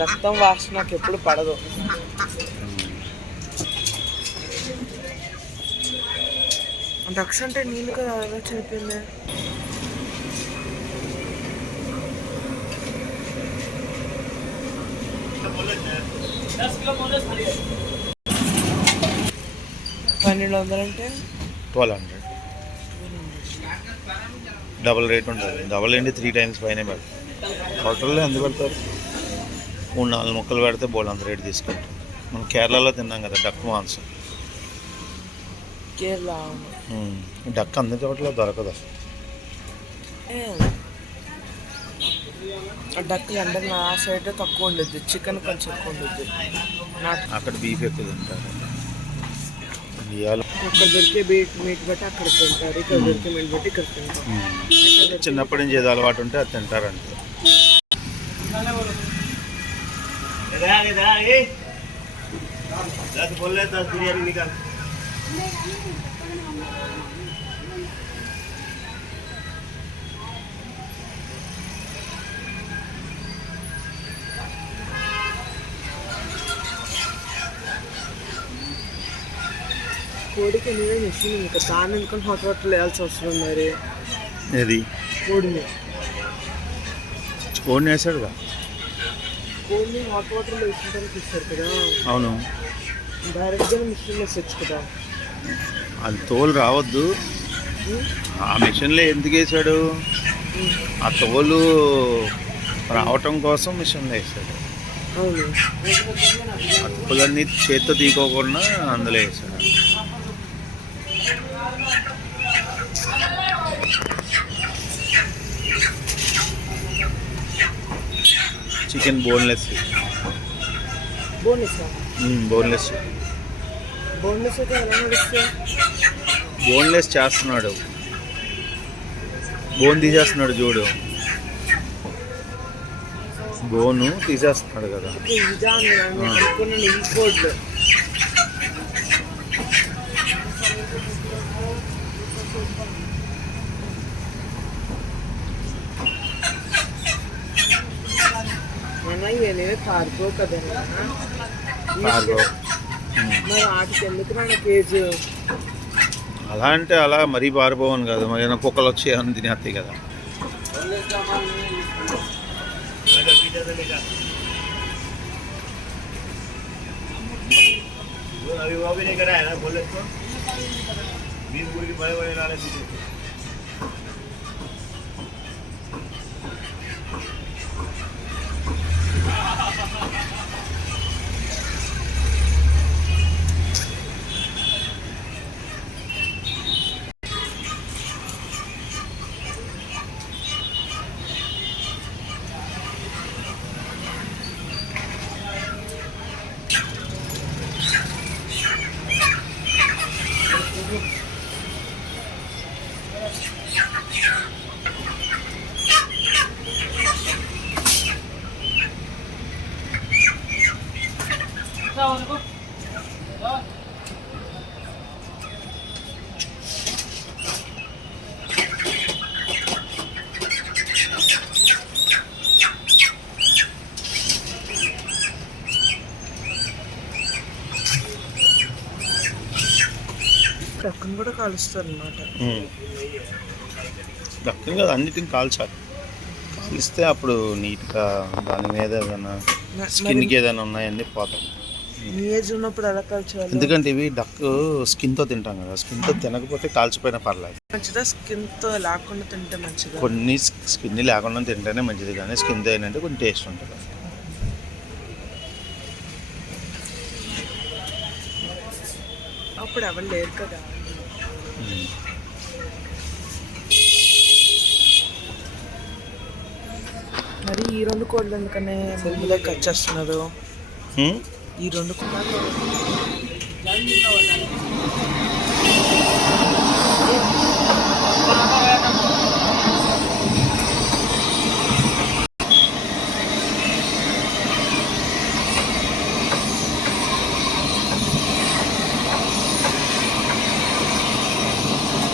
రక్తం వాసన నాకు ఎప్పుడు పడదు. డక్స్ అంటే నీళ్ళు కదా, ఎలా చనిపోయింది? $1200 అంటే 1200 డబుల్ రేట్ ఉంటుంది. డబుల్ ఏంటి 3 times పైన పెడతారు. హోటల్లో ఎందుకు పెడతారు? 3-4 ముక్కలు పెడితే బోల్ అంత రేటు తీసుకుంటారు. మనం కేరళలో తిన్నాం కదా డక్ మాంసం. కేరళ డక్ అన్ని చోట్ల దొరకదు. డక్ లండన్ ఆ సైడ్ తక్కువ ఉండద్ది, చికెన్ కొంచెం ఎక్కువ ఉండద్ది. అక్కడ బీఫ్ ఎక్కువ తింటారు. అక్కడ దొరికే మీట్ బట్టి అక్కడ తింటారు, ఇక్కడ దొరికే మీట్ బట్టి ఇక్కడ తింటారు. చిన్నప్పటి నుంచి ఏదో అలవాటు ఉంటే అది తింటారంటే. కోడికి నేనే మిషన్ ఇంకా దాన్ని ఎందుకని హాట్ వాటర్ వేయాల్సి వస్తుంది మరి. ఏది కోడిని వేసాడుగా. కోడిని హాట్ వాటర్లో వేసుకుంటానికి ఇస్తారు కదా. అవును, డైరెక్ట్గా మిషన్లో వేసొచ్చు కదా. అది తోలు రావద్దు. ఆ మిషన్లో ఎందుకు వేసాడు? ఆ తోలు రావటం కోసం మిషన్లో వేసాడు. అవును, ఆ తోలన్నీ చేత్తో తీసుకోకుండా అందులో వేసాడు. Chicken boneless. బోన్లెస్ అయితే ఎలా నడుస్తుంది? బోన్లెస్ చేస్తున్నాడు. బోన్ తీసేస్తున్నాడు చూడు, బోను తీసేస్తున్నాడు కదా. కార్గో కదా, కార్గో. మరి వాటికి ఎందుకు మన కేజీ? అలా అంటే అలా మరీ పారిపోవను కదా, మరి కుక్కలు వచ్చి అని తినేస్తాయి కదా. డక్కను కూడా కాలుస్తారు అన్నమాట. డక్కను కదా, అన్నిటిని కాల్చాలి. కాలిస్తే అప్పుడు నీట్గా దాని మీద ఏదైనా స్కిన్కి ఏదైనా ఉన్నాయన్నీ పోతాయి. ఏజ్ ఉన్నప్పుడు ఎలా కాల్చాలి? ఎందుకంటే ఇవి డక్ స్కిన్తో తింటాం కదా, స్కిన్తో తినకపోతే కాల్చిపోయినా పర్లేదు. మంచిదా స్కిన్తో లేకుండా తింటే మంచిదా? కొన్ని స్కిన్ లేకుండా తింటేనే మంచిది, కానీ స్కిన్తో ఏంటంటే కొంచెం టేస్ట్ ఉంటుంది. అప్పుడు ఎవరు లేరు కదా. మరి ఈ 2 కోళ్ళు ఎందుకనే ముందులో కట్ చేస్తున్నారు? ఈ 2 కోళ్ళు